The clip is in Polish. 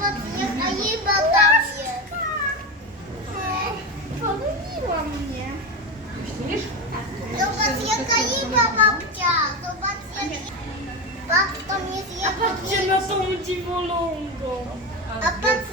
zobacz, jaka ryba tam jest. Pomyliła mnie. Myślisz? Zobacz, jaka ryba, babcia. Zobacz, jaki... Patrz, tam jest A jedna patrzcie na tą dziwolągą. A patrz...